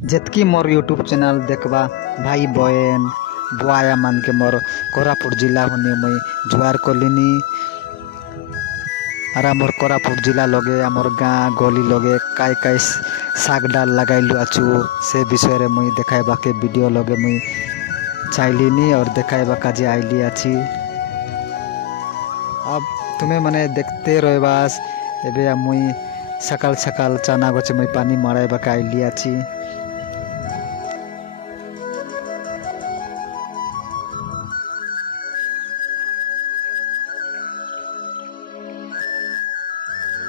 जेतकी मोर YouTube channel देखबा भाई बहन बुआया मान के मोर कोरापुट जिला होने मुई जुआर कलिनी। और आमर कोरापुट जिला लगे आमर गाँ गली लगे काय काय शाग डाल लगाइलु आछु से विषय रे मुई देखाइबा के वीडियो लगे मुई चाइलिनी और देखाइबा काजे आइली आछि। अब तुम्हें मने देखते रहबास एबे मुई सकाल सकाल चाना गचे मुई पानी माराइबा के आइली आछि।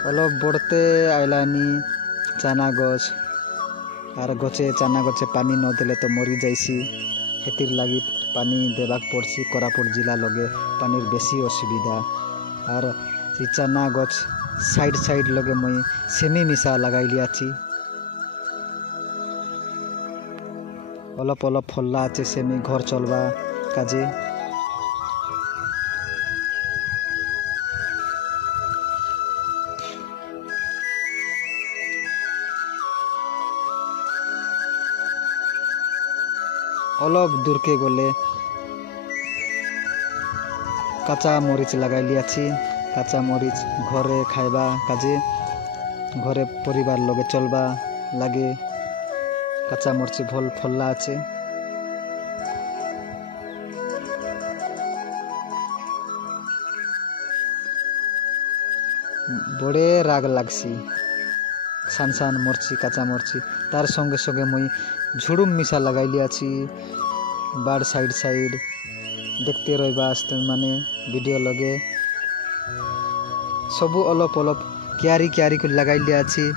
अलग बढ़ते आइलानी चाना गछ और गचे चाना गचे पानी न देले तो मरी जाइसी। हेतिर लगी पानी देवाक पड़सी। कोरापुट जिला लगे पानीर बेसी असुविधा। और चाना गछ साइड साइड लगे मुई सेमी मिसा लगाइली आछि। अलप अलप फल्ला आछे सेमी घर चलवा काजे। अलग दूर के गले काचा मरीच लगाइली आछि। काचा मरीच घरे खाइबा काजे घरे परिवार लगे चलबा लागे काचा मरीच भल फल्ला आछे। बड़े राग लागसी सान सान मरची काचा मरची तार संगे संगे मुई झुड़ुम मिसा लगाइली आछि। बाड़ साइड साइड देखते रहबास तुम माने वीडियो लगे सबु अलप अलप क्यारी क्यारी को लगाइली आछि।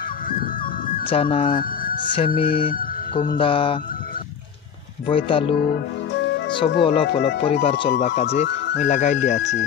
चाना सेमी कुमडा बोइतालु सबु अलप अलप परिवार चलबा काजे मुई लगाइली आछि।